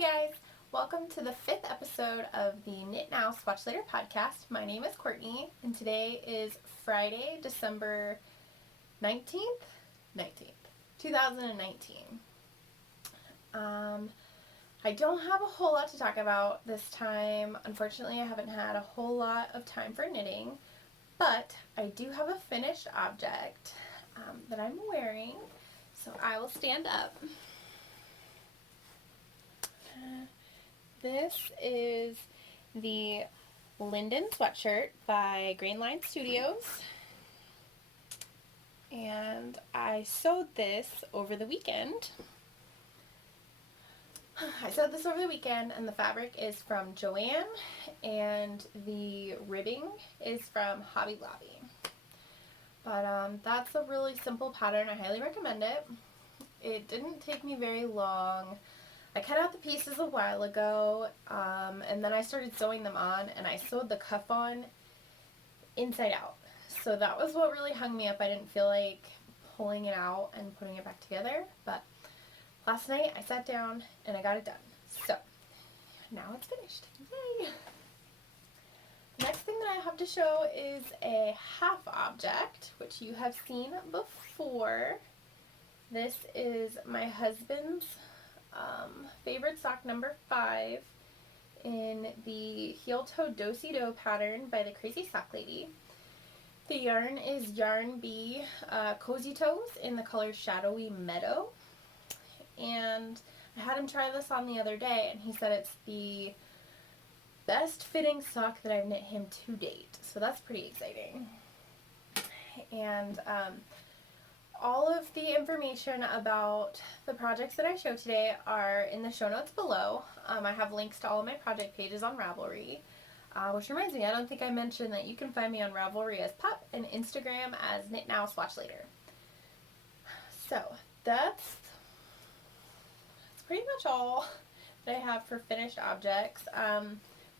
Hey guys, welcome to the 5th episode of the Knit Now, Swatch Later podcast. My name is Courtney, and today is Friday, December 19th, 2019. I don't have a whole lot to talk about this time. Unfortunately, I haven't had a whole lot of time for knitting, but I do have a finished object that I'm wearing, so I will stand up. This is the Linden sweatshirt by Grainline Studios, and I sewed this over the weekend. And the fabric is from Joann, and the ribbing is from Hobby Lobby. But that's a really simple pattern. I highly recommend it. It didn't take me very long. I cut out the pieces a while ago, and then I started sewing them on, and I sewed the cuff on inside out. So that was what really hung me up. I didn't feel like pulling it out and putting it back together, but last night I sat down and I got it done. So now it's finished. Yay! The next thing that I have to show is a half object, which you have seen before. This is my husband's favorite sock number 5 in the heel-toe do-si-do pattern by the Crazy Sock Lady. The yarn is Yarn Bee Cozy Toes in the color Shadowy Meadow, and I had him try this on the other day, and he said it's the best fitting sock that I've knit him to date, so that's pretty exciting. And all of the information about the projects that I show today are in the show notes below. I have links to all of my project pages on Ravelry, which reminds me, I don't think I mentioned that you can find me on Ravelry as Pup and Instagram as Knit Now Swatch Later. So that's pretty much all that I have for finished objects.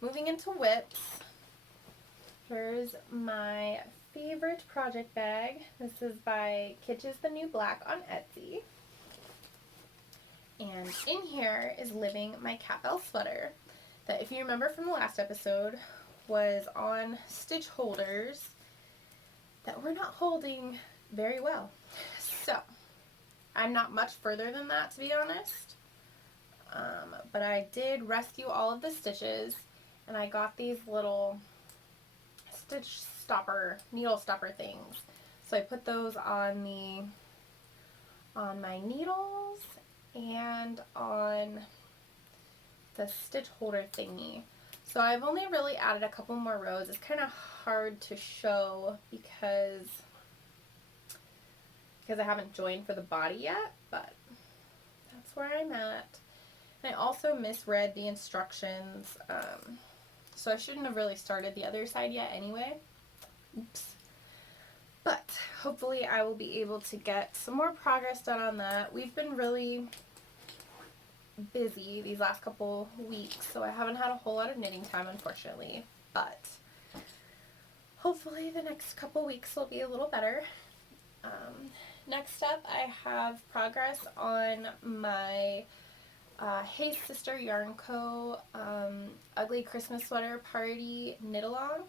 Moving into whips, here's my favorite project bag. This is by Kitsch's The New Black on Etsy. And in here is living my cat bell sweater that, if you remember from the last episode, was on stitch holders that were not holding very well. So I'm not much further than that, to be honest. But I did rescue all of the stitches, and I got these little stitch stopper, needle stopper things. So I put those on my needles and on the stitch holder thingy. So I've only really added a couple more rows. It's kind of hard to show because I haven't joined for the body yet, but that's where I'm at. And I also misread the instructions, so I shouldn't have really started the other side yet anyway. Oops. But hopefully I will be able to get some more progress done on that. We've been really busy these last couple weeks, so I haven't had a whole lot of knitting time, unfortunately. But hopefully the next couple weeks will be a little better. Next up, I have progress on my Hey Sister Yarn Co. Ugly Christmas Sweater Party Knit Along.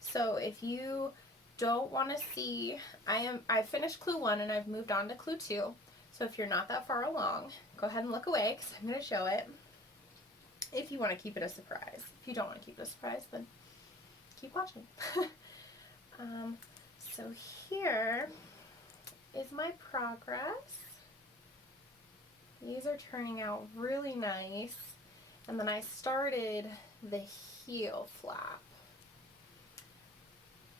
So if you don't want to see, I finished clue 1 and I've moved on to clue 2. So if you're not that far along, go ahead and look away because I'm going to show it. If you want to keep it a surprise. If you don't want to keep it a surprise, then keep watching. So here is my progress. These are turning out really nice. And then I started the heel flap.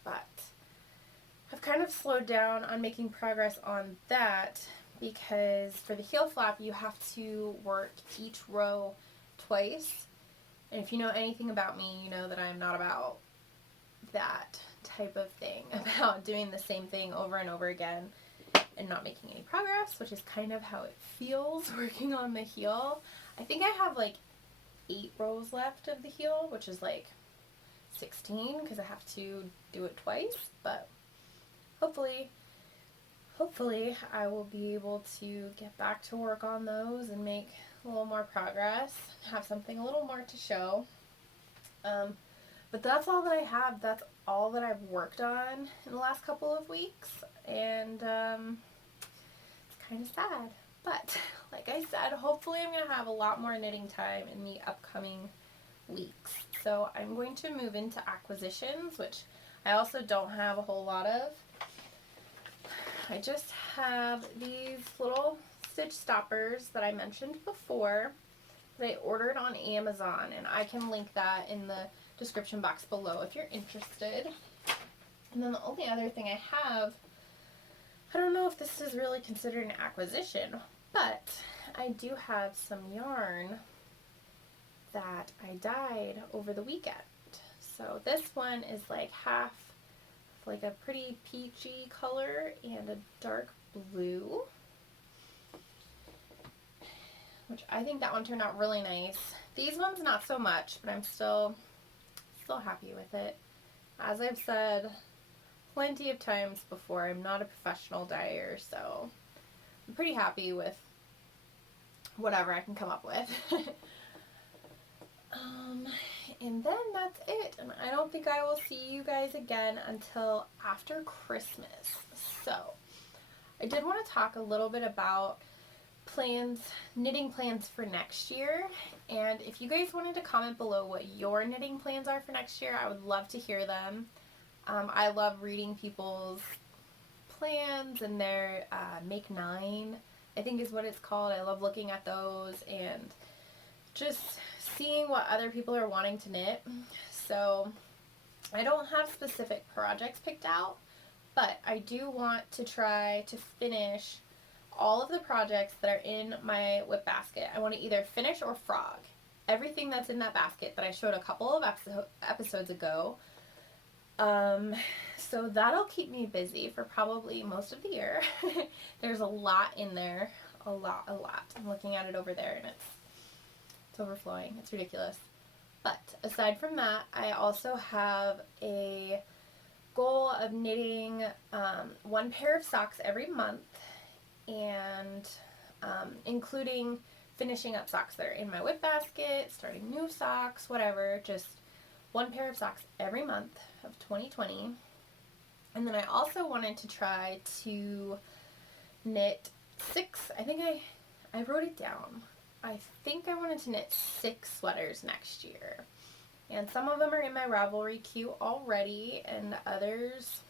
But I've kind of slowed down on making progress on that because for the heel flap you have to work each row twice. And if you know anything about me, you know that I'm not about that type of thing, about doing the same thing over and over again and not making any progress, which is kind of how it feels working on the heel. I think I have like 8 rows left of the heel, which is like 16 because I have to do it twice, but hopefully I will be able to get back to work on those and make a little more progress, have something a little more to show. But that's all that I have. That's all that I've worked on in the last couple of weeks, and it's kind of sad. But like I said, hopefully I'm going to have a lot more knitting time in the upcoming weeks. So I'm going to move into acquisitions, which I also don't have a whole lot of. I just have these little stitch stoppers that I mentioned before that I ordered on Amazon, and I can link that in the description box below if you're interested. And then the only other thing I have, I don't know if this is really considered an acquisition, but I do have some yarn that I dyed over the weekend. So this one is like half like a pretty peachy color and a dark blue, which I think that one turned out really nice. These ones not so much, but I'm still happy with it. As I've said plenty of times before, I'm not a professional dyer, so I'm pretty happy with whatever I can come up with. And then that's it, and I don't think I will see you guys again until after Christmas. So I did want to talk a little bit about knitting plans for next year, and if you guys wanted to comment below what your knitting plans are for next year, I would love to hear them. I love reading people's plans and their Make 9, I think is what it's called. I love looking at those and just seeing what other people are wanting to knit. So I don't have specific projects picked out, but I do want to try to finish all of the projects that are in my whip basket. I want to either finish or frog everything that's in that basket that I showed a couple of episodes ago. So that'll keep me busy for probably most of the year. There's a lot in there, a lot. I'm looking at it over there and it's overflowing. It's ridiculous. But aside from that, I also have a goal of knitting one pair of socks every month, and including finishing up socks that are in my whip basket, starting new socks, whatever, just one pair of socks every month of 2020. And then I also wanted to try to knit 6, I think I wrote it down. I think I wanted to knit 6 sweaters next year. And some of them are in my Ravelry queue already, and others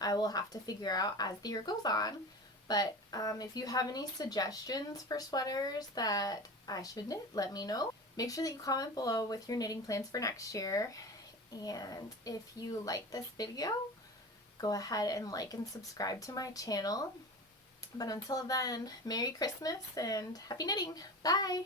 I will have to figure out as the year goes on. But if you have any suggestions for sweaters that I should knit, let me know. Make sure that you comment below with your knitting plans for next year. And if you like this video, go ahead and like and subscribe to my channel. But until then, Merry Christmas and Happy knitting! Bye!